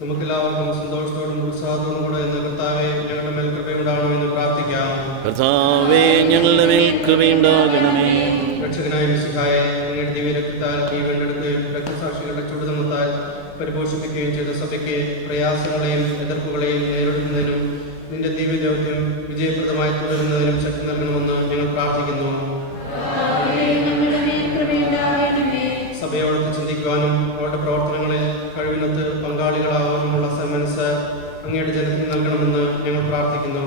നമുക്കെല്ലാവർക്കും സന്തോഷത്തോടും ഉത്സാഹത്തോടും കൂടെ ഇന്ന് കർത്താവേ ഞങ്ങളുടെ മേൽ കൃപയുണ്ടാകണമെന്ന് പ്രാർത്ഥിക്കാം. കർത്താവേ ഞങ്ങളുടെ മേൽ കൃപയുണ്ടാകണമേ. രക്ഷകനായ മിശിഹായെ അങ്ങയുടെ ദിവ്യരക്തത്താൽ ഈ വീണ്ടെടുക്കുകയും രക്തസാക്ഷികളുടെ ചുടുതമത്താൽ പരിപോഷിപ്പിക്കുകയും ചെയ്ത സഭയ്ക്ക് പ്രയാസങ്ങളെയും എതിർപ്പുകളെയും നേരിടുന്നതിനും നിന്റെ ദിവ്യദൗത്യം വിജയപ്രദമായി തുടരുന്നതിനും ശക്തി നൽകണമെന്ന് ഞങ്ങൾ പ്രാർത്ഥിക്കുന്നു. സഭയോടൊത്ത് ചിന്തിക്കുവാനും അവരുടെ പ്രവർത്തനങ്ങളിൽ കഴിവിനൊത്ത് പങ്കാളികളാവാനുമുള്ള മനസ്സ് അങ്ങയുടെ ജനത്തിന് നൽകണമെന്ന് ഞങ്ങൾ പ്രാർത്ഥിക്കുന്നു.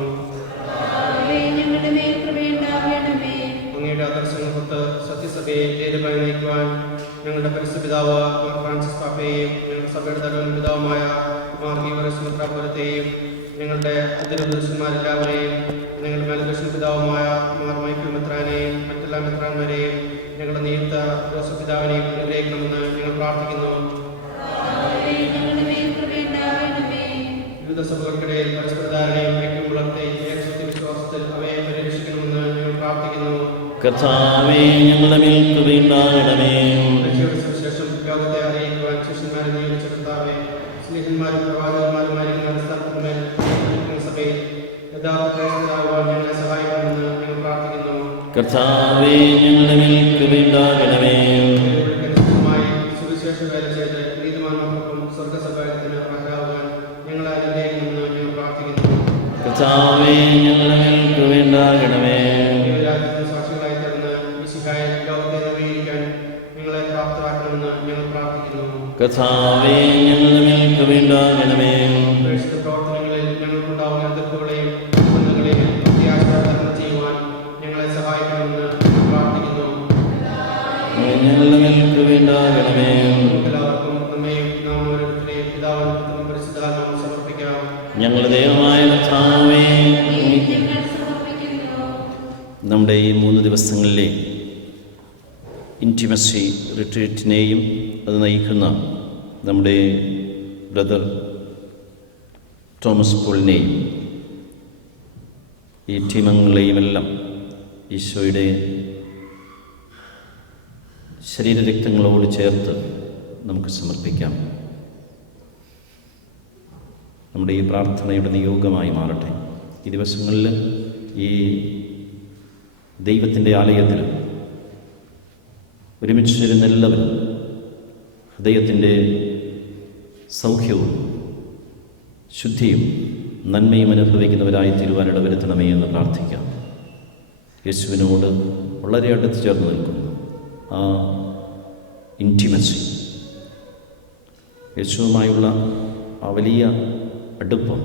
അങ്ങയുടെ ആദർശങ്ങൾക്കൊത്ത് സത്യസഭയെ ധൈര്യമായി നയിക്കുവാൻ ഞങ്ങളുടെ പരിശുദ്ധ പിതാവ് മാർ ഫ്രാൻസിസ് പാപ്പയെയും ഞങ്ങളുടെ സഭയുടെ തലവൻ പിതാവുമായ മാർ ഗീവറസ് മെത്രാപ്പൊലീത്തയെയും ഞങ്ങളുടെ അതിരുപുരുഷന്മാരെല്ലാവരെയും ഞങ്ങളുടെ മേലധ്യക്ഷൻ പിതാവുമായ മാർ മൈക്കിൾ മെത്രാനെയും മറ്റെല്ലാ മെത്രാന്മാരെയും ഞങ്ങളുടെ നിയുക്ത ജോസഫ് പിതാവിനെയും അനുഗ്രഹിക്കണമെന്ന് ഞങ്ങൾ പ്രാർത്ഥിക്കുന്നു. വിവിധ സഭകൾക്കിടയിൽ പരസ്പരധാരണയും ഐക്യം വളർത്തി ഏകസത്യ വിശ്വാസത്തിൽ അവയെ പരിരക്ഷിക്കണമെന്ന് ഞങ്ങൾ പ്രാർത്ഥിക്കുന്നു. കർത്താവേ ഞങ്ങളുടെ മേൽ കൃപയുണ്ടാകണമേ. സുവിശേഷം ലോകത്തെ അറിയിക്കുവാൻ ശിഷ്യന്മാരെ നിയോഗിച്ച കർത്താവേ, സ്നേഹന്മാരും പ്രവാചകന്മാരുമായിരിക്കുന്ന അടിസ്ഥാനത്തിന്മേൽ സഭയിൽ യഥാർത്ഥമാകുവാൻ ഞങ്ങളെ സഹായിക്കണമെന്ന് ഞങ്ങൾ പ്രാർത്ഥിക്കുന്നു. കർത്താവേ ഞങ്ങളുടെ മേൽ കൃപയുണ്ടാകണമേ. സുവിശേഷ വേല ചെയ്ത് നീതിമാന്മാർക്കൊപ്പം സ്വർഗസഭായത്തിന് അർഹരാകുവാൻ ഞങ്ങളെ അനുഗ്രഹിക്കണമെന്ന് ഞങ്ങൾ പ്രാർത്ഥിക്കുന്നു. കർത്താവേ ഞങ്ങളുടെ മേൽ കൃപയുണ്ടാകണമേ. രാജ്യത്തിന് സാക്ഷികളായി തീർന്ന് മിശിഹായെ ലോകത്തെ നവീകരിക്കാൻ ഞങ്ങളെ പ്രാപ്തരാക്കണമെന്ന് ഞങ്ങൾ പ്രാർത്ഥിക്കുന്നു. കർത്താവേ ഞങ്ങളുടെ മേൽ കൃപയുണ്ടാകണമേ. പ്രേക്ഷിത പ്രവർത്തനങ്ങളിൽ ഞങ്ങൾക്കുണ്ടാവുന്ന എതിർപ്പുകളെയും ബന്ധങ്ങളെയും പ്രത്യാശാതരണം ചെയ്യുവാൻ ഞങ്ങളെ സഹായിക്കണമെന്ന് പ്രാർത്ഥിക്കുന്നു. ഞങ്ങളുടെ മേൽ കൃപയുണ്ടാകണമേ. എല്ലാവർക്കും നമ്മയും നാം ഓരോരുത്തരെയും പിതാവിനും പരിശുദ്ധാത്മാവിനും സമർപ്പിക്കാം. ഞങ്ങളുടെ ദൈവമായ കർത്താവേ, നമ്മുടെ ഈ 3 ദിവസങ്ങളിലെ ഇൻറ്റിമസി റിട്രീറ്റിനെയും അത് നയിക്കുന്ന നമ്മുടെ ബ്രദർ തോമസ് പോളിനെയും ഈ ടീമംഗങ്ങളെയുമെല്ലാം ഈശോയുടെ ശരീരരക്തങ്ങളോട് ചേർത്ത് നമുക്ക് സമർപ്പിക്കാം. നമ്മുടെ ഈ പ്രാർത്ഥനയുടെ നിയോഗമായി മാറട്ടെ. ഈ ദിവസങ്ങളിൽ ഈ ദൈവത്തിൻ്റെ ആലയത്തിൽ ഒരുമിച്ച് ചേരുന്ന എല്ലാവരും ഹൃദയത്തിൻ്റെ സൗഖ്യവും ശുദ്ധിയും നന്മയും അനുഭവിക്കുന്നവരായി തീരുവാനിട വരുത്തണമേ എന്ന് പ്രാർത്ഥിക്കാം. യേശുവിനോട് വളരെ അടുത്ത് ചേർന്ന് നിൽക്കുന്നു ആ ഇൻറ്റിമസി, യേശുവുമായുള്ള ആ വലിയ അടുപ്പം,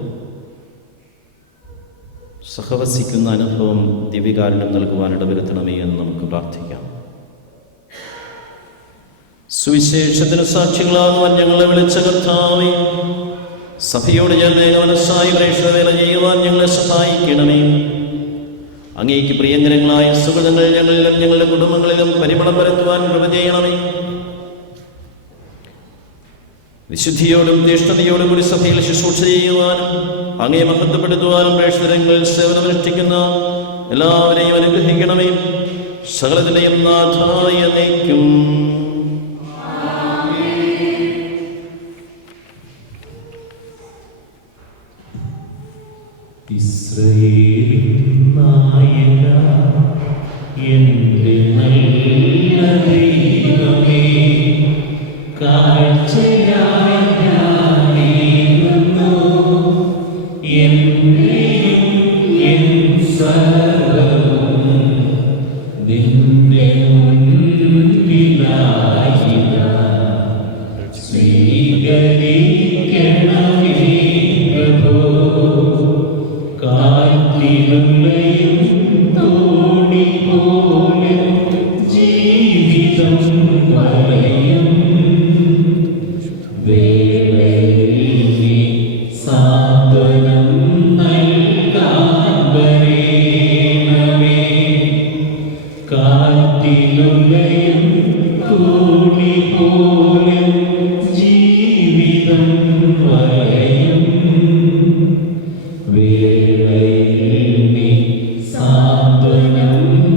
സഹവസിക്കുന്ന അനുഭവം ദിവ്യകാരുണ്യം നൽകുവാൻ ഇടവരുത്തണമേ എന്ന് നമുക്ക് പ്രാർത്ഥിക്കാം. സുവിശേഷത്തിന് സാക്ഷികളാകുവാൻ ഞങ്ങളെ വിളിച്ച കർത്താവേ, സഭയോട് ചേർന്ന് മനസ്സായി പ്രേക്ഷകവേല ചെയ്യുവാൻ ഞങ്ങളെ സഹായിക്കണമേ. അങ്ങേക്ക് പ്രിയങ്കരങ്ങളായ സുഹൃത്തുക്കൾ ഞങ്ങളിലും ഞങ്ങളുടെ കുടുംബങ്ങളിലും പരിമളം പരത്തുവാൻ കൃപ ചെയ്യണമേ. വിശുദ്ധിയോടും തീഷ്ണതയോടും കൂടി സഭയിൽ ശുശ്രൂഷ ചെയ്യുവാനും അങ്ങയെ മഹത്വപ്പെടുത്തുവാനും പ്രേക്ഷകരങ്ങളിൽ സേവനമനുഷ്ഠിക്കുന്ന എല്ലാവരെയും അനുഗ്രഹിക്കണമേ. സകലത്തിന്റെയും നാഥായ എന്നേക്കും. ഇസ്രായേലിൻ നായക എൻ്റെ നല്ല ദൈവമേ, കാഴ്ചയായി ഞാനീരുന്നു എന്നെയും എൻ സർവ്വവും നിന്റെ മുൻപിലായിതാ. സ്വീകരിക്കണമേ പ്രഭോ, കാറ്റിലുള്ളയും തോണി പോലെ ജീവിതം വലയും വേളയിൽ നീ സാന്ത്വനം നൽകാൻ വരേണമേ. കാറ്റിലുള്ളയും തോണി പോലെ ജീവിതം വലയും വേളയിൽ നീ സാന്ത്വനം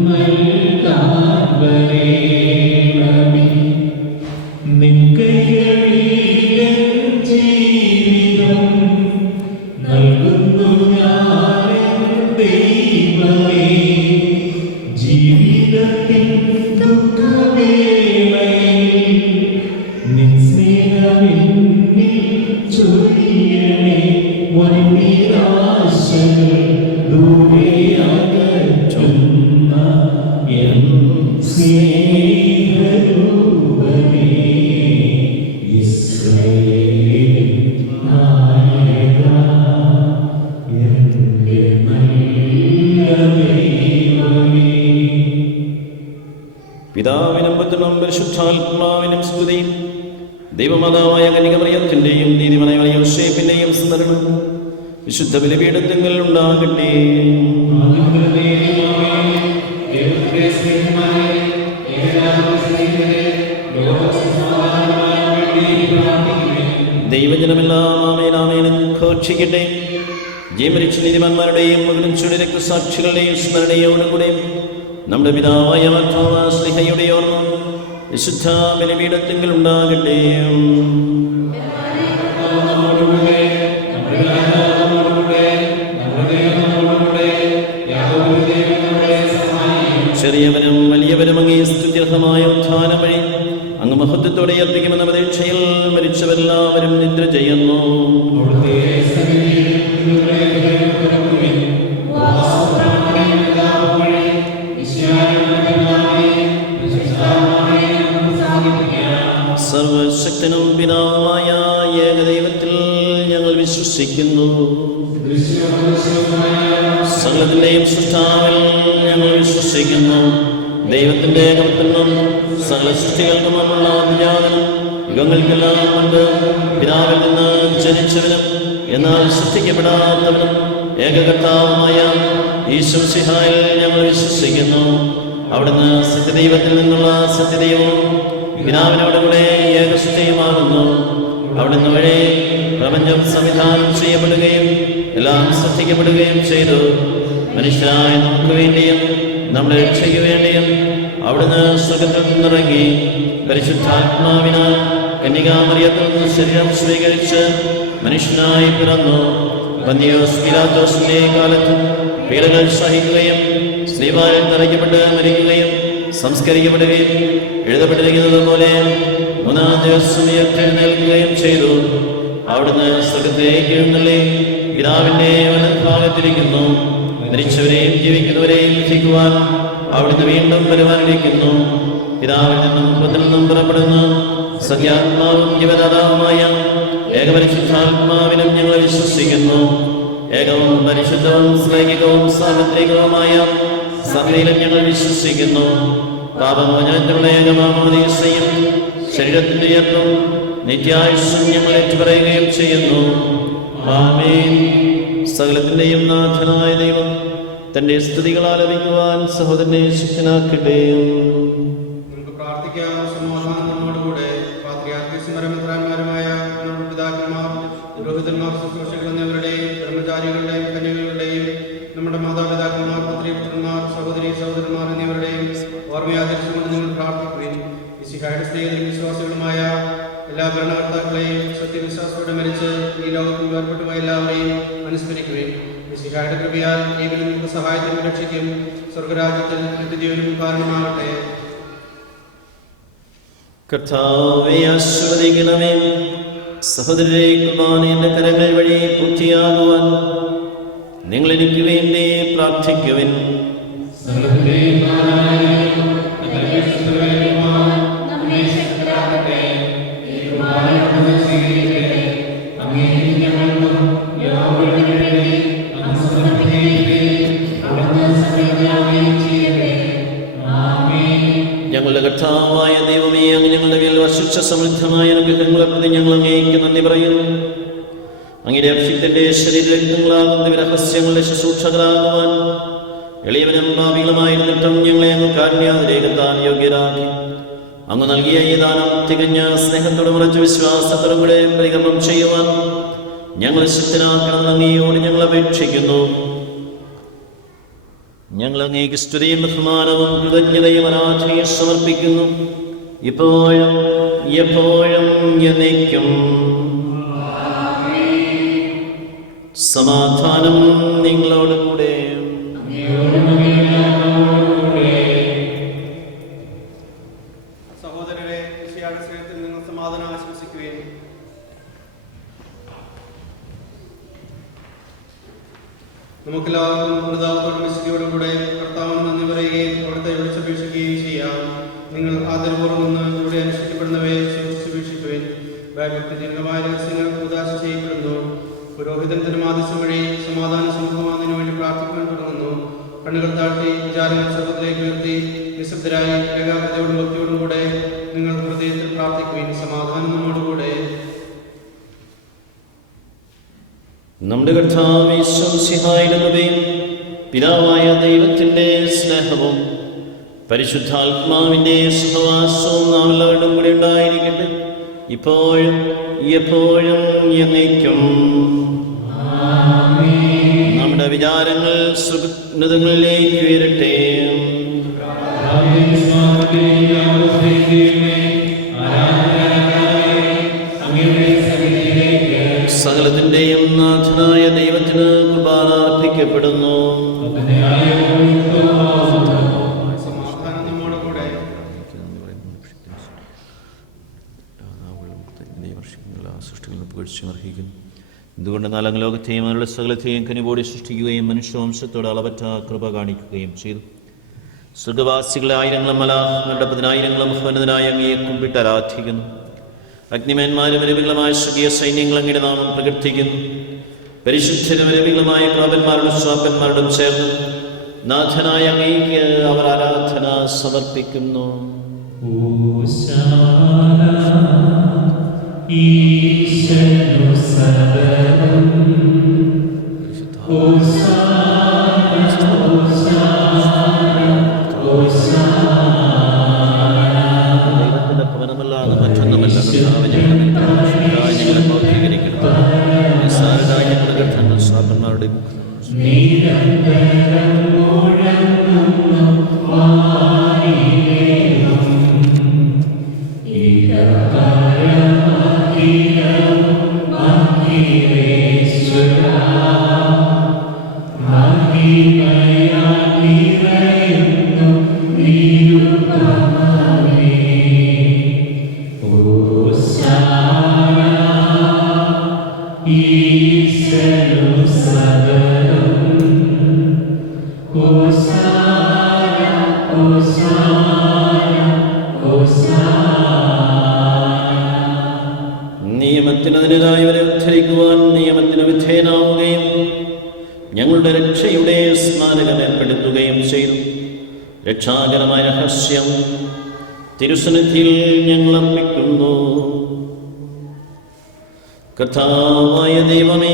നൽകാൻ വരേണമേ. നിൻ കൈകളിൽ ജീവിതം പരിശുദ്ധാത്മാവിനും സ്തുതി. ദൈവമാതാവായ കന്യകമറിയത്തിന്റെയും നീതിമാനായ യോസേപ്പിന്റെയും സ്മരണം വിശുദ്ധ ബലിപീഠത്തിങ്കൽ ഉണ്ടാകട്ടെ. ദൈവജനമെല്ലാം ആമേൻ ആമേൻ ഘോഷിക്കട്ടെ. ജീവമരിച്ച നീതിമാന്മാരുടെയും മകനും രക്തസാക്ഷികളുടെയും സ്മരണയോടുകൂടെ നമ്മുടെ പിതാവായ സ്ലിഹയുടെ ഓർമ്മ വിശുദ്ധ ബലിപീഠത്തിങ്കൽ ഉണ്ടാകട്ടെ. ചെറിയവരും വലിയവരും അങ്ങേ സ്തുത്യർഹമായ ഉത്ഥാനം വഴി അങ്ങ് മഹത്വത്തോടെ അർപ്പിക്കുമെന്ന പ്രതീക്ഷയിൽ മരിച്ചവരെല്ലാവരും നിദ്ര ചെയ്യുന്നു. സർവശക്തനും പിതാവുമായ ഏകദൈവത്തിൽ ഞങ്ങൾ വിശ്വസിക്കുന്നു. സകലത്തിന്റെയും സൃഷ്ടാവിൽ ഞങ്ങൾ വിശ്വസിക്കുന്നു. ദൈവത്തിന്റെ ഏകത്വം സകല സൃഷ്ടികൾക്കും മുമ്പുള്ള അതിജാതനും യുഗങ്ങൾക്കെല്ലാം മുൻപ് പിതാവിൽ നിന്ന് ജനിച്ചവനും എന്നാൽ സൃഷ്ടിക്കപ്പെടാത്തവനും ഏകകർത്താവുമായ ഈശോമിശിഹായിൽ ഞങ്ങൾ വിശ്വസിക്കുന്നു. അവിടുന്ന് സത്യദൈവത്തിൽ നിന്നുള്ള സത്യദൈവവും പിതാവിനോടുകൂടെ ഏകസൃഷ്ടിയുമാകുന്നു. അവിടുന്ന് വഴി പ്രപഞ്ചം സംവിധാനം ചെയ്യപ്പെടുകയും എല്ലാം സൃഷ്ടിക്കപ്പെടുകയും ചെയ്തു. മനുഷ്യരായ നമുക്ക് വേണ്ടിയും നമ്മുടെ രക്ഷയ്ക്ക് വേണ്ടിയും അവിടുന്ന് സ്വർഗ്ഗത്തിൽ നിന്നിറങ്ങി പരിശുദ്ധാത്മാവിനാൽ കന്യകാമറിയത്തിൽ നിന്ന് ശരീരം സ്വീകരിച്ച് മനുഷ്യനായി പിറന്നു. പന്തിയോസ് പീലാത്തോസിന്റെ കാലത്ത് പീഡകൾ സഹിക്കുകയും ശ്ലീബായിൽ തറയ്ക്കപ്പെട്ട് മരിക്കുകയും സംസ്കരിക്കപ്പെടുകയും എഴുതപ്പെട്ടിരിക്കുന്നത് പോലെ മൂന്നാം ദിവസം ഉയർത്തെഴുന്നേൽക്കുകയും ചെയ്തു. അവിടുന്ന് സ്വർഗ്ഗത്തിലേക്ക് എഴുന്നള്ളി പിതാവിന്റെ വലഭാഗത്തിരിക്കുന്നു. മരിച്ചവരെയും ജീവിക്കുന്നവരെയും വിധിക്കുവാൻ അവിടുന്ന് വീണ്ടും വരുവാനിരിക്കുന്നു. പിതാവിൽ നിന്നും പുത്രനിൽ നിന്നും പുറപ്പെടുന്ന സത്യാത്മാവും ജീവദാതാവുമായ ഏകപരിശുദ്ധാത്മാവിനും ഞങ്ങൾ വിശ്വസിക്കുന്നു. ഏകവും പരിശുദ്ധവും ശ്ലൈകികവും സാർവത്രികവുമായ സഭയിലും ഞങ്ങൾ വിശ്വസിക്കുന്നു. പാപമോചനത്തിനുള്ള ഏകമാമോദീസയും ശരീരത്തിന്റെ ഉയർപ്പും നിത്യായുസ്സും ഞങ്ങൾ ഏറ്റുപറയുകയും ചെയ്യുന്നു. ആമേൻ. സകലത്തിന്റെയും നാഥനായ ദൈവം തന്റെ സ്തുതികൾ ആലപിക്കുവാൻ സഹോദരനെ ശക്തനാക്കട്ടെ. നമുക്ക് പ്രാർത്ഥിക്കാം. സമാധാനത്തോടുകൂടെ പാത്രിയാർക്കീസുമരമിത്രാന്മാരുമായ പിതാക്കന്മാർ, പുരോഹിതന്മാർ, ശുശ്രൂഷകൾ എന്നിവരുടെയും ബ്രഹ്മചാരികളുടെയും കന്യകകളുടെയും നമ്മുടെ മാതാപിതാക്കന്മാർ, പുത്രിപുത്രന്മാർ, സഹോദരി സഹോദരന്മാർ എന്നിവരുടെയും ഓർമ്മയാചരിച്ചുകൊണ്ട് നിങ്ങൾ പ്രാർത്ഥിക്കുകയും മിശിഹായുടെ സ്നേഹിതരും വിശ്വാസികളുമായ എല്ലാ ഭരണകർത്താക്കളെയും സത്യവിശ്വാസത്തോടെ മരിച്ച് ഈ ലോകത്തിൽ വേർപെട്ടുപോയ എല്ലാവരെയും അനുസ്മരിക്കുകയും മിശിഹായുടെ കൃപയാൽ ഏവരും നിങ്ങൾക്ക് സഹായത്തിനും രക്ഷയ്ക്കും സ്വർഗരാജ്യത്തിൽ നിത്യജീവനും കാരണമാകട്ടെ. കർത്താവേ ആശീർവദിക്കണമേ. സഹോദരരെ, കുർബാനയുടെ കരങ്ങൾ വഴി പൂർത്തിയാകുവാൻ നിങ്ങൾ എനിക്ക് വേണ്ടി പ്രാർത്ഥിക്കുവിൻ. ഞങ്ങളുടെ കർത്താവായ ദൈവമേ, അങ്ങ് ഞങ്ങളുടെ മേൽ വർഷിച്ച സമൃദ്ധമായ അനുഗ്രഹങ്ങളെ പ്രതി ഞങ്ങൾ അങ്ങേക്ക് നന്ദി പറയുന്നു. അങ്ങയുടെ അഭിഷിക്തന്റെ ശരീരരക്തങ്ങളാകുന്ന രഹസ്യങ്ങളുടെ ശുശ്രൂഷകരാകുവാൻ എളിയവനും ഭാവികളുമായിരുന്നിട്ടും ഞങ്ങളെ അങ്ങ് കാരുണ്യാതിരേകത്താൻ യോഗ്യരാക്കി. അങ്ങ് നൽകിയ ഈ ദാനം തികഞ്ഞ സ്നേഹത്തോടെ ഉറച്ച വിശ്വാസത്തോടും കൂടെ പരികർമ്മം ചെയ്യുവാൻ ഞങ്ങൾ ശക്തനാക്കണമെന്ന് അങ്ങയോട് ഞങ്ങൾ അപേക്ഷിക്കുന്നു. ഞങ്ങൾ അങ്ങേക്ക് സ്തുതിയും ബഹുമാനവും കൃതജ്ഞതയും ആരാധനയും സമർപ്പിക്കുന്നു, ഇപ്പോഴും എപ്പോഴും എന്നേക്കും. സമാധാനം നിങ്ങളോട് കൂടെ. സഹോദരരെ, മിശിഹായുടെ സ്നേഹത്തിൽ നിങ്ങൾ സമാധാനം ആശംസിക്കുകയും നമുക്കെല്ലാവർക്കും പിതാവത്തോടും മിശിഹായോടുകൂടെ കർത്താവിന് നന്ദി പറയുകയും അവിടുത്തെ വിളിച്ചപേക്ഷിക്കുകയും ചെയ്യാം. നിങ്ങൾ ആദരപൂർവ്വം നിന്ന് ഇവിടെ അനുഷ്ഠിക്കപ്പെടുന്നവയെ സൂക്ഷിച്ചുവീക്ഷിക്കുവാൻ ദീർഘമായ രഹസ്യങ്ങൾ ഉദാശ ചെയ്യപ്പെടുന്നു. പുരോഹിതൻ തിരുമാദിസം വഴി സമാധാന സമൂഹമാകുന്നതിനു വേണ്ടി പ്രാർത്ഥിക്കാൻ തുടങ്ങുന്നു. കണ്ണുകൾ താഴ്ത്തി വിചാരങ്ങൾ സ്വർഗ്ഗത്തിലേക്ക് ഉയർത്തി നിശബ്ദരായി ഏകാഗ്രതയോടും ഭക്തിയോടും കൂടെ നിങ്ങൾ ഹൃദയത്തിൽ പ്രാർത്ഥിക്കുകയും സമാധാനം നമ്മോടുകൂടെ. നമ്മുടെ കർത്താവേ ഈശോമിശിഹായുടെ കൃപയും പിതാവായ ദൈവത്തിൻ്റെ സ്നേഹവും പരിശുദ്ധാത്മാവിൻ്റെ സഹവാസവും നാം എല്ലാവരുടെയും കൂടെ ഉണ്ടായിരിക്കട്ടെ, ഇപ്പോഴും എപ്പോഴും എന്നേക്കും. നമ്മുടെ വിചാരങ്ങൾ സുഖങ്ങളിലേക്ക് ഉയരട്ടെ. സകലത്തിന്റെയും നാഥനായ ദൈവത്തിന് കുർബാന അർപ്പിക്കപ്പെടുന്നു. സമാധാനം നമ്മോടുകൂടെ. എന്തുകൊണ്ട് നാലാം ലോകത്തെയും അതിനുള്ള സകലത്തെയും കനിവോടെ സൃഷ്ടിക്കുകയും മനുഷ്യവംശത്തോട് അളവറ്റ കൃപ കാണിക്കുകയും ചെയ്തു. സ്വർഗവാസികളെ ആയിരങ്ങളും മലാങ്ങളുടെ പതിനായിരങ്ങളും ഹോനതനായ അങ്ങയെ കുമ്പിട്ട് ആരാധിക്കുന്നു. അഗ്നിമേന്മാരും രവികളുമായ സ്വർഗീയ സൈന്യങ്ങൾ അങ്ങയുടെ നാമം പ്രകീർത്തിക്കുന്നു. പരിശുദ്ധരും രവികളുമായ ക്രാപന്മാരോടും സ്വാപന്മാരോടും ചേർന്ന് നാഥനായ അങ്ങയ്ക്ക് അവർ ആരാധന സമർപ്പിക്കുന്നു. ദൈവത്തിന്റെ ഭവനമല്ലാതെ മറ്റൊന്നുമല്ല. ഞങ്ങളെ പൗത്രീകരിക്കണം. ഞങ്ങളുടെ കർത്തങ്ങൾ സ്വാപന്മാരുടെ നിയമത്തിനെതിരായവരെ ഉദ്ധരിക്കുവാൻ നിയമത്തിന് വിധേയനാവുകയും ഞങ്ങളുടെ രക്ഷയുടെ സ്മാരകം ഏർപ്പെടുത്തുകയും ചെയ്തു. രക്ഷാകരമായ രഹസ്യം തിരുസന്നിധിയിൽ ഞങ്ങൾ അർപ്പിക്കുന്നു. കർത്താവായ ദൈവമേ,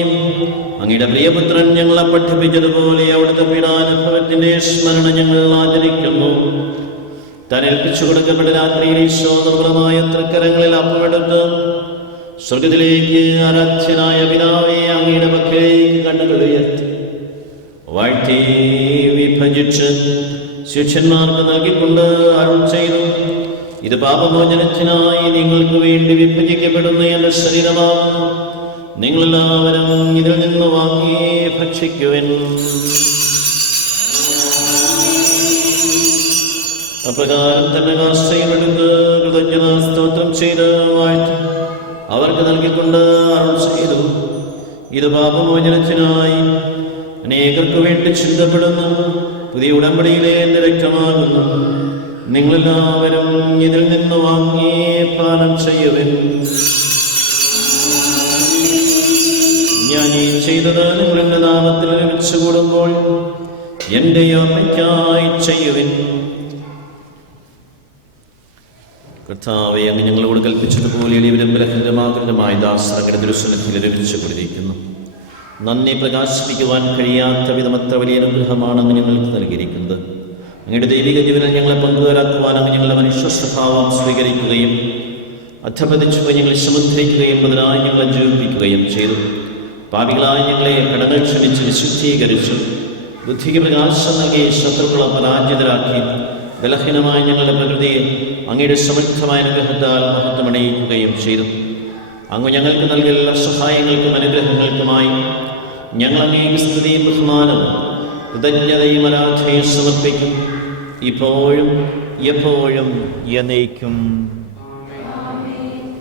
അങ്ങയുടെ പ്രിയപുത്രൻ ഞങ്ങളെ പഠിപ്പിച്ചതുപോലെ അവിടുത്തെ പീഡാനുഭവത്തിന്റെ സ്മരണ ഞങ്ങൾ ആചരിക്കുന്നു. താൻ ഏൽപ്പിച്ചു കൊടുക്കപ്പെട്ട രാത്രിയിൽ ഈശോ നിർമ്മലമായ തൃക്കരങ്ങളിൽ അപ്പമെടുത്ത് സ്വർഗത്തിലേക്ക് ആരാധ്യനായ പിതാവേ അങ്ങയുടെ പക്കലേക്ക് കണ്ണുകൾ ഉയർത്തി വാഴ്ത്തി വിഭജിച്ച് ശിഷ്യന്മാർക്ക് നൽകിക്കൊണ്ട് അരുൾ ചെയ്തു, ഇത് പാപമോചനത്തിനായി നിങ്ങൾക്ക് വേണ്ടി വിഭജിക്കപ്പെടുന്ന എന്റെ ശരീരമാകുന്നു. നിങ്ങളെല്ലാവരും ഇതിൽ നിന്ന് വാങ്ങി ഭക്ഷിക്കുവിൻ. അപ്രകാരം തന്നെ കാഴ്ചയിലെടുത്ത് കൃതജ്ഞതാ സ്തോത്രം ചെയ്ത് വാഴ്ത്തി അവർക്ക് നൽകിക്കൊണ്ട് അരുൾ ചെയ്തു, ഇത് പാപമോചനത്തിനായി അനേകർക്ക് വേണ്ടി ചിന്തപ്പെടുന്ന പുതിയ ഉടമ്പടിയിലെ എന്റെ രക്തമാകുന്നു. നിങ്ങളെല്ലാവരും ഇതിൽ നിന്ന് വാങ്ങി പാനം ചെയ്യുവിൻ. ഞാൻ ഈ ചെയ്തത് നിങ്ങളുടെ നാമത്തിൽ ഒരുമിച്ച് കൂടുമ്പോൾ എന്റെ ഓർമ്മയ്ക്കായി ചെയ്യുവിൻ. കർത്താവേ, അങ്ങ് ഞങ്ങളോട് കൽപ്പിച്ചതുപോലെ എളിയവരും ബലഹീനമാകൃതമായ ദാസരുടെ തിരുസന്നിധിയിൽ ഒരുമിച്ച് കൂടിയിരിക്കുന്നു. നന്ദി പ്രകാശിപ്പിക്കുവാൻ കഴിയാത്ത വിധമത്ര വലിയ അനുഗ്രഹമാണ് അങ്ങ് ഞങ്ങൾക്ക് നൽകിയിരിക്കുന്നത്. അങ്ങയുടെ ദൈവിക ജീവനിൽ ഞങ്ങളെ പങ്കുകാരാക്കുവാൻ അങ്ങ് ഞങ്ങളുടെ മനുഷ്യ സ്വഭാവം സ്വീകരിക്കുകയും അധപതിച്ചു ഞങ്ങളെ സമുദ്രിക്കുകയും അതിനായി ഞങ്ങളെ ജീവിപ്പിക്കുകയും ചെയ്തു. പാപികളായ ഞങ്ങളെ കടങ്ങൾ ക്ഷണിച്ച് വിശുദ്ധീകരിച്ചു. ബുദ്ധിക്ക് പ്രകാശം നൽകി ശത്രുക്കളെ പരാജിതരാക്കി ബലഹീനമായ ഞങ്ങളുടെ പ്രകൃതിയെ അങ്ങയുടെ സമൃദ്ധമായ അനുഗ്രഹത്താൽ മഹത്വമണിയിക്കുകയും ചെയ്തു. അങ്ങ് ഞങ്ങൾക്ക് നൽകിയ എല്ലാ സഹായങ്ങൾക്കും അനുഗ്രഹങ്ങൾക്കുമായി ഞങ്ങൾ അങ്ങേക്ക് സ്തുതിയും ബഹുമാനവും കൃതജ്ഞതയും ആരാധനയും സമർപ്പിക്കും, ഇപ്പോഴും എപ്പോഴും എന്നേക്കും.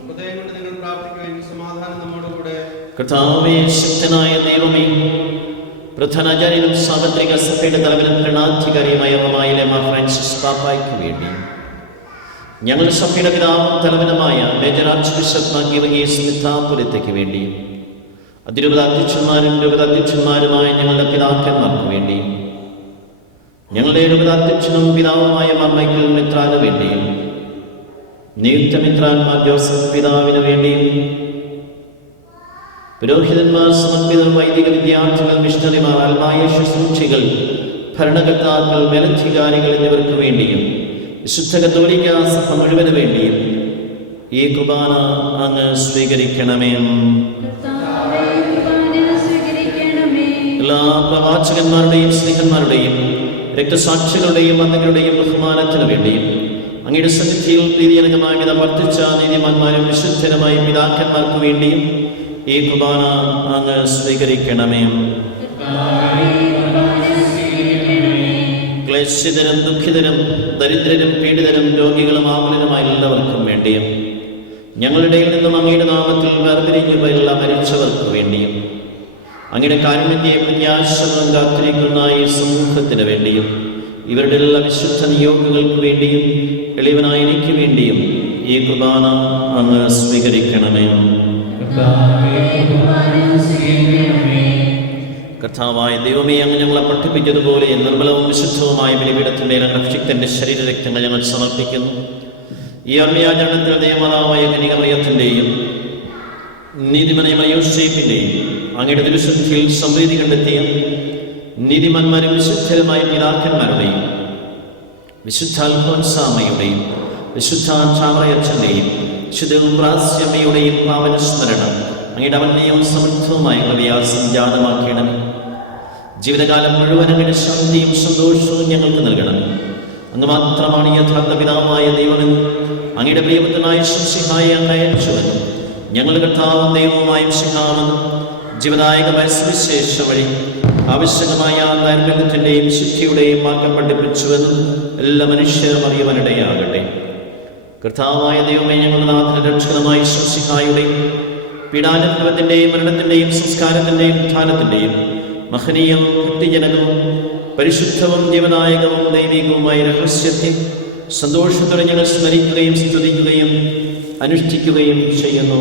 ഹൃദയം കൊണ്ട് നിങ്ങൾ പ്രാർത്ഥിക്കുകയും സമാധാനം നമ്മോടുകൂടെ. കർത്താവേ, ശക്തനായ ദൈവമേ, പ്രധാനാചാര്യനും സാർവത്രിക സഭയുടെ തലവനും ഭരണാധികാരിയുമായ റോമായിലെ മാർ ഫ്രാൻസിസ് പാപ്പായ്ക്ക് വേണ്ടി ഞങ്ങൾ സഭയുടെ പിതാവും തലവനുമായ major archbishop Mar Geevarghese മിത്രാപ്പൊലീത്തയ്ക്ക് വേണ്ടി അതിരൂപതാധ്യക്ഷന്മാരും രൂപതാധ്യക്ഷന്മാരുമായ ഞങ്ങളുടെ പിതാക്കന്മാർക്ക് വേണ്ടി ഞങ്ങളുടെ രൂപതാധ്യക്ഷനും പിതാവുമായ മാർ മൈക്കിൾ മിത്രാന് വേണ്ടിയും നിയുക്തമിത്രാന്മാർ ജോസഫ് പിതാവിന് വേണ്ടിയും പുരോഹിതന്മാർ, സമർപ്പിതർ, വൈദിക വിദ്യാർത്ഥികൾ, മിഷണറിമാർ, ആത്മായ ശുശ്രൂഷികൾ, ഭരണകർത്താക്കൾ, മേലധികാരികൾ എന്നിവർക്ക് വേണ്ടിയും വിശുദ്ധ കത്തോലിക്ക സഭ മുഴുവന് വേണ്ടിയും ഈ കുർബാന അങ്ങ് സ്വീകരിക്കണമേ. എല്ലാ പ്രവാചകന്മാരുടെയും സ്നേഹന്മാരുടെയും രക്തസാക്ഷികളുടെയും അന്തങ്ങളുടെയും ബഹുമാനത്തിനു വേണ്ടിയും അങ്ങയുടെ സന്നിധിയിൽ പ്രീതിജനകമായ വിധം വർദ്ധിച്ച നീതിമാന്മാരും വിശുദ്ധരുമായ പിതാക്കന്മാർക്ക് വേണ്ടിയും ഈ കുർബാന അങ്ങ് സ്വീകരിക്കണമേ. ക്ലേശിതരും ദുഃഖിതരും ദരിദ്രരും പീഡിതരും രോഗികളും ആകുലരുമായ എല്ലാവർക്കും വേണ്ടിയും ഞങ്ങളുടെ ഇടയിൽ നിന്നും അങ്ങയുടെ നാമത്തിൽ വേർപിരിഞ്ഞു പോയുള്ള മരിച്ചവർക്ക് വേണ്ടിയും അങ്ങയുടെ കാരുണ്യത്തെ പ്രത്യാശകളും കാത്തിരിക്കുന്ന ഈ സമൂഹത്തിന് വേണ്ടിയും ഇവരുടെ എല്ലാ വിശുദ്ധ നിയോഗങ്ങൾക്ക് വേണ്ടിയും എളിയവനായ എനിക്ക് വേണ്ടിയും ഈ കുർബാന അങ്ങ് സ്വീകരിക്കണമേ. കർത്താവായ ദൈവമേ, അങ്ങ് ഞങ്ങളെ പഠിപ്പിച്ചതുപോലെ നിർമ്മലവും വിശുദ്ധവുമായ ബലിപീഠത്തിന്മേൽ അഭിഷിക്തന്റെ ശരീരരക്തങ്ങൾ ഞങ്ങൾ സമർപ്പിക്കുന്നു. ഈ ആത്മീയാചരണത്തിൽ ദൈവമാതാവായ കന്യകമറിയത്തിന്റെയും നീതിമാനായ യോസേപ്പിന്റെയും അങ്ങയുടെ തിരുശുദ്ധിയിൽ സംപ്രീതി കണ്ടെത്തിയ നീതിമാന്മാരും വിശുദ്ധരുമായ പിതാക്കന്മാരുടെയും വിശുദ്ധ അൽഫോൻസാമ്മയുടെയും വിശുദ്ധ ചാമറയച്ഛന്റെയും വിശുദ്ധ ഉപ്രാസ്യമ്മയുടെയും പാവനസ്മരണം അങ്ങയുടെ അവന്യവും സമൃദ്ധവുമായ കൃപയാൽ സംജാതമാക്കണം. ജീവിതകാലം മുഴുവൻ അങ്ങയുടെ ശാന്തിയും സന്തോഷവും ഞങ്ങൾക്ക് നൽകണം. അങ്ങ് മാത്രമാണ് യഥാർത്ഥ പിതാവായ ദൈവമെന്നും അങ്ങയുടെ പ്രിയപുത്രനായ ശംസിഹായെ അങ്ങ് അയച്ചുവെന്നും ഞങ്ങളുടെ കർത്താവും ദൈവവുമായും സിഹാമെന്നും ജീവദായകമായ സുവിശേഷം വഴി ആവശ്യകമായ നൈർമല്യത്തിൻ്റെയും ശുദ്ധിയുടെയും മാർഗം പഠിപ്പിച്ചുവെന്നും എല്ലാ മനുഷ്യരും അറിയുവാനിടയാകട്ടെ. കർത്താവായ ദൈവമേ, ഞങ്ങളുടെ നാഥന രക്ഷകമായ ശംസിഹായുടെയും പീഡാനുഭവത്തിൻ്റെയും മരണത്തിൻ്റെയും സംസ്കാരത്തിൻ്റെയും ഉത്ഥാനത്തിൻ്റെയും മഹനീയവും ഭക്തിജനകവും പരിശുദ്ധവും ജീവനായകവും ദൈവികവുമായ രഹസ്യത്തെ സന്തോഷത്തോടെ ഞങ്ങൾ സ്മരിക്കുകയും സ്തുതിക്കുകയും അനുഷ്ഠിക്കുകയും ചെയ്യുന്നു.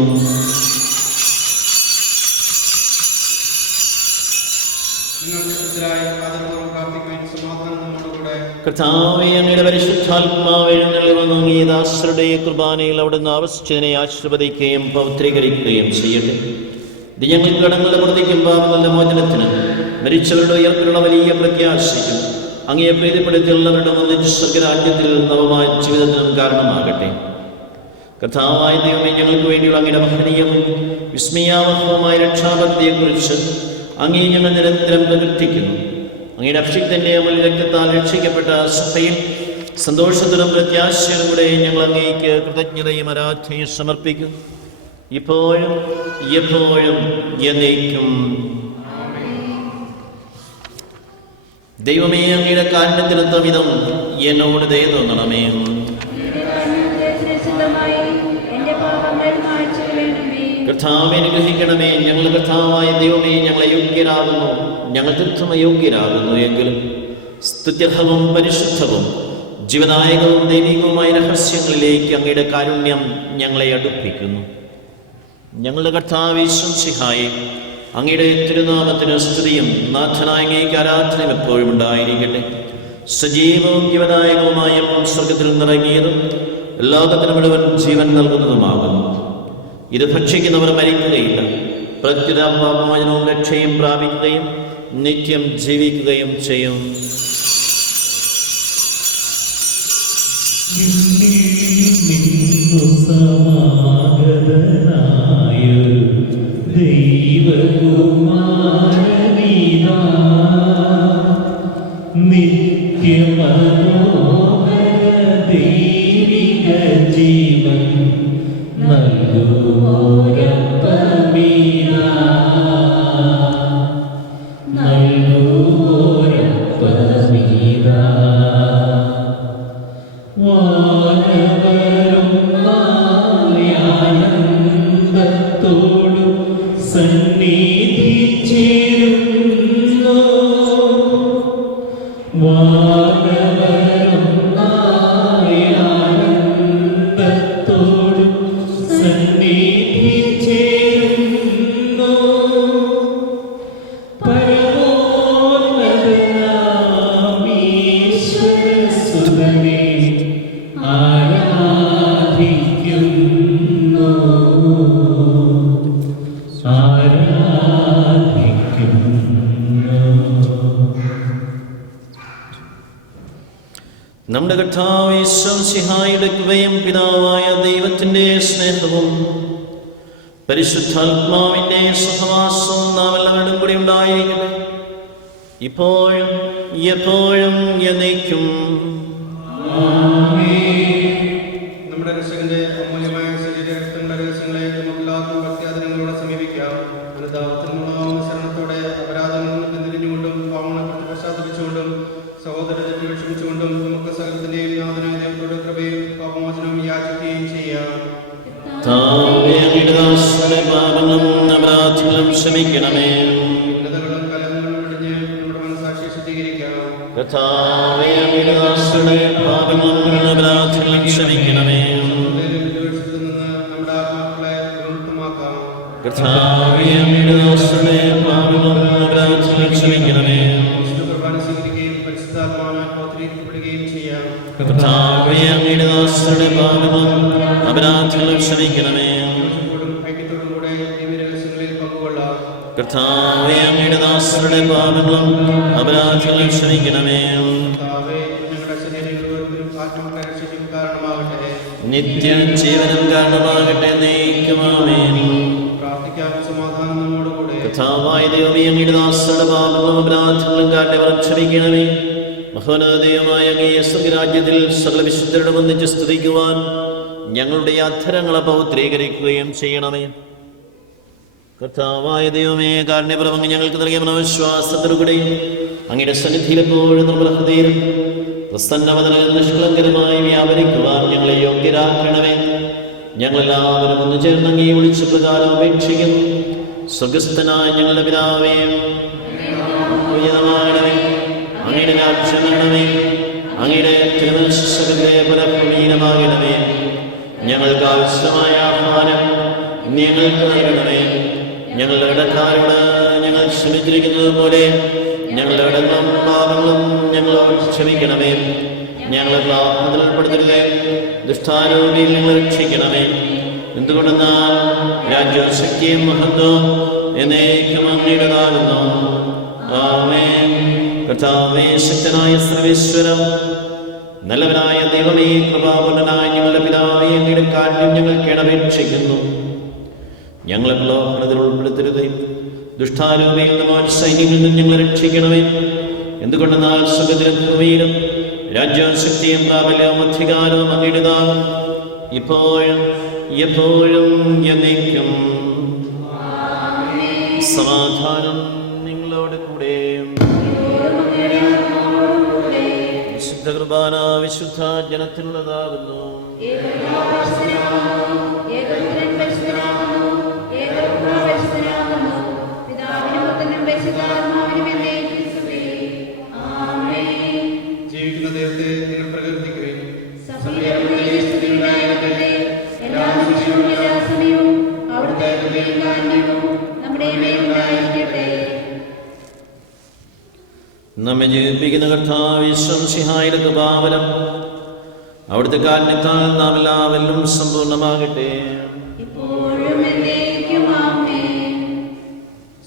കർത്താവേ, അങ്ങയുടെ പരിശുദ്ധാത്മാവ് എഴുന്നള്ളി വന്നു ഈ ദാസരുടെ കുർബാനയിൽ അവിടുന്ന് ആവശ്യത്തിനെ ആശീർവദിക്കുകയും പവിത്രീകരിക്കുകയും ചെയ്യട്ടെ. ഇത് ഞങ്ങൾക്ക് കടങ്ങളുടെ പ്രവർത്തിക്കും പാപങ്ങളുടെ മോചനത്തിന് മരിച്ചവരുടെ ഉയർപ്പിലുള്ള വലിയ പ്രത്യാശയ്ക്കും അങ്ങയെ പ്രീതിപ്പെടുത്തിയുള്ളവരുടെ ഒന്നിച്ച് സ്വർഗരാജ്യത്തിൽ നവമായ ജീവിതത്തിനും കാരണമാകട്ടെ. കർത്താവായ ദൈവമേ, ഞങ്ങൾക്ക് വേണ്ടിയുള്ള അങ്ങയുടെ മഹനീയവും വിസ്മയാവഹവുമായ രക്ഷാപദ്ധതിയെക്കുറിച്ച് അങ്ങേ ഞങ്ങൾ നിരന്തരം പ്രകീർത്തിക്കുന്നു. അങ്ങയുടെ അഭിഷിക്തന്റെ അമൂല്യ രക്തത്താൽ രക്ഷിക്കപ്പെട്ട സഭയിൽ സന്തോഷത്തിനും പ്രത്യാശയിലും കൂടെ ഞങ്ങൾ അങ്ങേക്ക് കൃതജ്ഞതയും ആരാധനയും സമർപ്പിക്കുന്നു, ഇപ്പോഴും എപ്പോഴും എന്നേക്കും. ദൈവമേ, അങ്ങയുടെ കാരുണ്യത്തിനൊത്ത വിധം എന്നോട് ദയ തോന്നണമേ. കർത്താവേ, അനുഗ്രഹിക്കണമേ. ഞങ്ങൾ കർത്താവായ ദൈവമേ, ഞങ്ങളെ യോഗ്യരാകുന്നു, ഞങ്ങൾ തീർത്തും അയോഗ്യരാകുന്നു എങ്കിലും സ്തുത്യർഹവും പരിശുദ്ധവും ജീവദായകവും ദൈവികവുമായ രഹസ്യങ്ങളിലേക്ക് അങ്ങയുടെ കാരുണ്യം ഞങ്ങളെ അടുപ്പിക്കുന്നു. ഞങ്ങളുടെ കർത്താവേ ശംസിഹായേ, അങ്ങയുടെ തിരുനാമത്തിന് സ്തുതിയും നാഥനായ അങ്ങേക്ക് ആരാധനയും എപ്പോഴും ഉണ്ടായിരിക്കട്ടെ. സജീവവും ജീവദായകവുമായ സ്വർഗത്തിൽ നിറങ്ങിയതും ലോകത്തിന് മുഴുവൻ ജീവൻ നൽകുന്നതുമാകുന്നു. ഇത് ഭക്ഷിക്കുന്നവർ മരിക്കുകയില്ല, പ്രത്യുത പാപമോചനവും രക്ഷയും പ്രാപിക്കുകയും നിത്യം ജീവിക്കുകയും ചെയ്യും. സന്നിധി നമ്മുടെ കർത്താവ് യേശുമിശിഹായുടെ കൃപയും പിതാവായ ദൈവത്തിന്റെ സ്നേഹവും പരിശുദ്ധാത്മാവിന്റെ സഹവാസവും നാം എല്ലാവരും കൂടി ഉണ്ടായിരിക്കട്ടെ, ഇപ്പോഴും എപ്പോഴും എന്നേക്കും. നമ്മുടെ രക്ഷകന്റെ അമൂല്യമായ ശരീരങ്ങളുടെ രഹസ്യങ്ങളെ നമുക്കെല്ലാവർക്കും ഭക്തിയാദരങ്ങളോടെ സമീപിക്കാം. അനുതാപത്തിനുള്ള ശരണത്തോടെ അപരാധങ്ങളിൽ നിന്ന് തിരിഞ്ഞുകൊണ്ടും പാവങ്ങളെക്കുറിച്ച് പശ്ചാത്തപിച്ചുകൊണ്ടും സഹോദരത്തെ ക്ഷമിച്ചുകൊണ്ടും നമുക്ക് സകലത്തിന്റെയും നാഥനായ ദൈവത്തോട് കൃപയും പാപമോചനവും യാചിക്കുകയും ചെയ്യാം. പാപങ്ങളും ക്ഷമിക്കണമേ. ഭിന്നതകളും കലഹങ്ങളും വെടിഞ്ഞ് നമ്മുടെ മനസ്സാക്ഷിയെ ശുദ്ധീകരിക്കാം. പാപങ്ങളും ക്ഷമിക്കണമേ. വിദ്വേഷത്തിൽ നിന്ന് നമ്മുടെ ആത്മാക്കളെ വിമുക്തമാക്കാം. ക്ഷമിക്കണമേ. വിശുദ്ധ കുർബാന സ്വീകരിക്കുകയും പരിശുദ്ധാത്മാവിനാൽ പൗത്രീകരിക്കപ്പെടുകയും ചെയ്യാം. അപരാധങ്ങളും ക്ഷമിക്കണമേ. ഐക്യത്തോടും കൂടെ ദിവ്യരഹസ്യങ്ങളിൽ പങ്കുകൊള്ളാം. കർത്താവേ, അങ്ങയുടെ ദാസരുടെ പാപങ്ങളും അപരാധങ്ങളും ക്ഷമിക്കണമേ. കർത്താവേ, ഞങ്ങളുടെ ശരീരങ്ങളും ആത്മാക്കളെ രക്ഷിക്കും കാരണമാകട്ടെ. നിത്യജീവനം കാരണമാകട്ടെ. ആമേൻ. പ്രാർത്ഥിക്കാം. സമാധാനം നമ്മോടുകൂടെ. കർത്താവായ ദൈവമേ, അങ്ങയുടെ ദാസരുടെ പാപങ്ങളും അപരാധങ്ങളും കാരണവർ ക്ഷമിക്കണമേ. മഹോന്നതമായ അങ്ങയെ സ്വർഗ്ഗരാജ്യത്തിൽ സകല വിശുദ്ധരുടെ ഒന്നിച്ച് സ്തുതിക്കുവാൻ ഞങ്ങളുടെ അധരങ്ങളെ പൗത്രീകരിക്കുകയും ചെയ്യണമേ. കർത്താവായ ദൈവമേ, കാരുണ്യപ്രഭങ്ങ് ഞങ്ങൾക്ക് നൽകിയ മനോവിശ്വാസത്തിലൂടെയും അങ്ങയുടെ സന്നിധിയിൽ എപ്പോഴും നമ്മുടെ ഹൃദയം പ്രസന്നവതനം നിഷ്കളങ്കരമായി വ്യാപരിക്കുവാൻ ഞങ്ങളെ യോഗ്യരാക്കണമേ. ഞങ്ങളെല്ലാവരും ഒന്ന് ചേർന്ന് അങ്ങയെ വിളിച്ച പ്രകാരം അപേക്ഷിക്കുന്നു. സ്വർഗസ്ഥനായ ഞങ്ങളുടെ പിതാവേ, ഉന്നതമാകണമേ. അങ്ങയുടെ രാജ്യം വരണമേ. അങ്ങയുടെ തിരുമനസ്സകത്തെ ഫലപ്രവീണമാകണമേ. ഞങ്ങൾക്ക് ആവശ്യമായ ആഹാരം ഞങ്ങൾക്ക് നൽകണമേ. ഞങ്ങളുടെ കടക്കാരോട് ഞങ്ങൾ ക്ഷമിച്ചിരിക്കുന്നത് പോലെ ഞങ്ങളുടെ കടങ്ങളും പാപങ്ങളും ഞങ്ങളോട് ക്ഷമിക്കണമേ. ഞങ്ങളെ പാപത്തിൽ ഉൾപ്പെടുത്തരുതേ, ദുഷ്ടാരോഗ്യം ഞങ്ങൾ രക്ഷിക്കണമേ. എന്തുകൊണ്ടെന്നാൽ രാജ്യവും ശക്തിയും മഹത്വവും എന്നേക്കും അങ്ങയുടേതാകുന്നു. ആമേൻ. കർത്താവേ, ശക്തനായ സർവേശ്വരം, നല്ലവനായ ദൈവമേ, കൃപാപൂർണനായ ഞങ്ങളുടെ പിതാവേ, അങ്ങയുടെ കാര്യം ഞങ്ങൾ കേടപേക്ഷിക്കുന്നു. ഞങ്ങളെ പ്രലോഭനത്തിൽ ഉൾപ്പെടുത്തരുതേ, ദുഷ്ടാരൂപയിൽ നിന്നും സൈന്യങ്ങളിൽ നിന്നും ഞങ്ങളെ രക്ഷിക്കണമേ. എന്തുകൊണ്ടെന്നാൽ സുഖത്തിലും ഭൂമിയിലും രാജ്യവും ശക്തിയും പ്രാബല്യവും അധികാരവും അങ്ങയുടേതാകും, ഇപ്പോഴും എപ്പോഴും എന്നേക്കും. സമാധാനം നിങ്ങളോട് കൂടെ. വിശുദ്ധ കുർബാന വിശുദ്ധ ജനത്തിനുള്ളതാകുന്നു. ജീവിക്കുന്ന ദൈവത്തെ നിങ്ങൾ പ്രകീർത്തിക്കുകയും നമ്മെ ജീവിപ്പിക്കുന്ന കർത്താവ് യേശുമിശിഹായുടെ കൃപാവരം അവിടുത്തെ കാരുണ്യത്താൽ നാം എല്ലാവരിലും സമ്പൂർണ്ണമാകട്ടെ.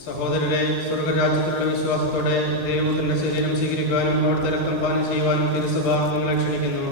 സഹോദരരെ, സ്വർഗരാജ്യത്തിലുള്ള വിശ്വാസത്തോടെ ദൈവത്തിന്റെ ശരീരം സ്വീകരിക്കുവാനും അവിടുത്തെ രക്തം പാനം ചെയ്യുവാനും തിരുസഭ നിങ്ങളെ ക്ഷണിക്കുന്നു.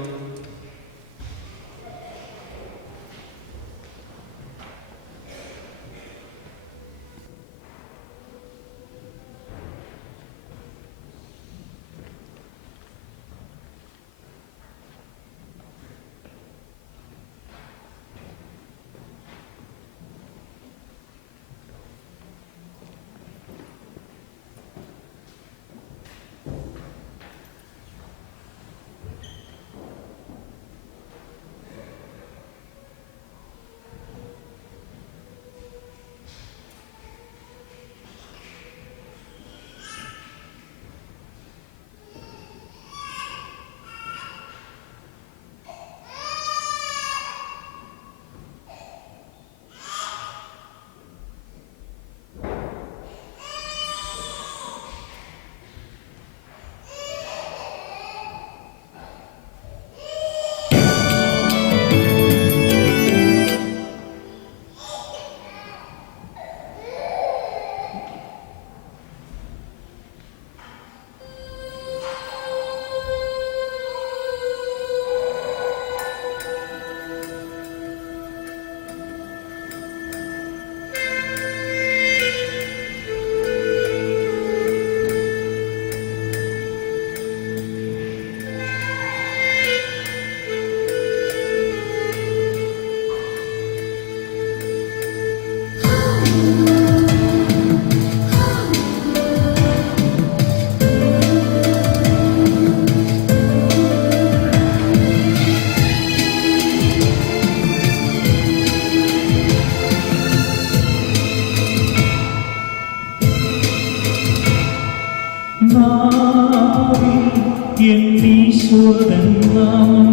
എന്നീശോദൻ നാമം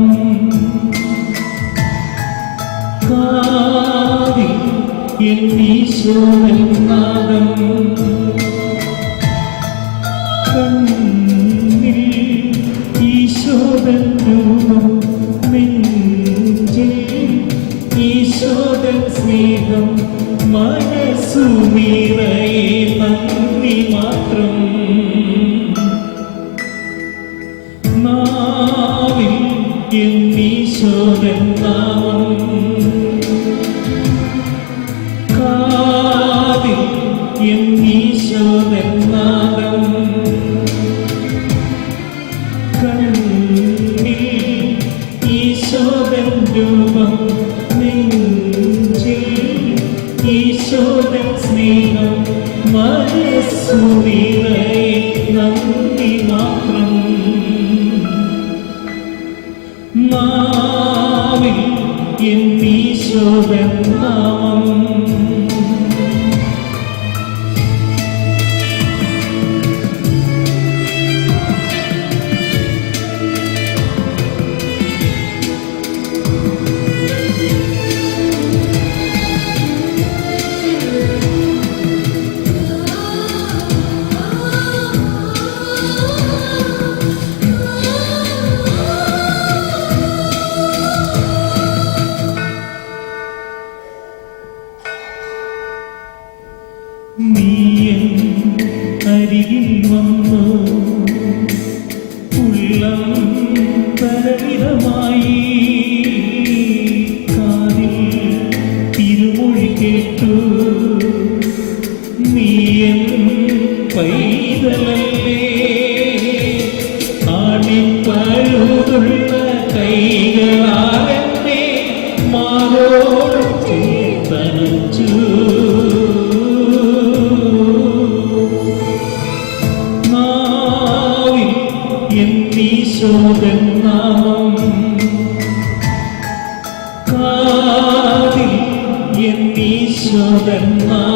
കാതിൽ എന്നീശോദൻ നാദം കണ്ണിൽ ഈശോദൻ രൂപം നെഞ്ചിൽ ഈശോദൻ സ്നേഹം മനസ്സു നിറയെ നന്ദി മാത്രം നാവിൽ എന്നീശോദൻ നാമം കാതിൽ എന്നീശോദൻ നാദം കണ്ണിൽ ഈശോദൻ രൂപം നെഞ്ചിൽ ഈശോദൻ സ്നേഹം മനസ്സു നിറയെ നന്ദി മാത്രം നാവിൽ എന്നീശോദൻ നാമം നീയൻ അരികിൽ വന്നു ഉള്ളം പരവിധമായി കാതിൽ തിരുമൊഴി കേട്ടു നീയൻ പൈതലല്ലേ ആണിപ്പഴുതുള്ള കൈകളാലെന്നെ മാറോട് ചേർത്തണച്ചു എന്നീശോദൻ നാമം കാതിൽ എന്നീശോദൻ നാമം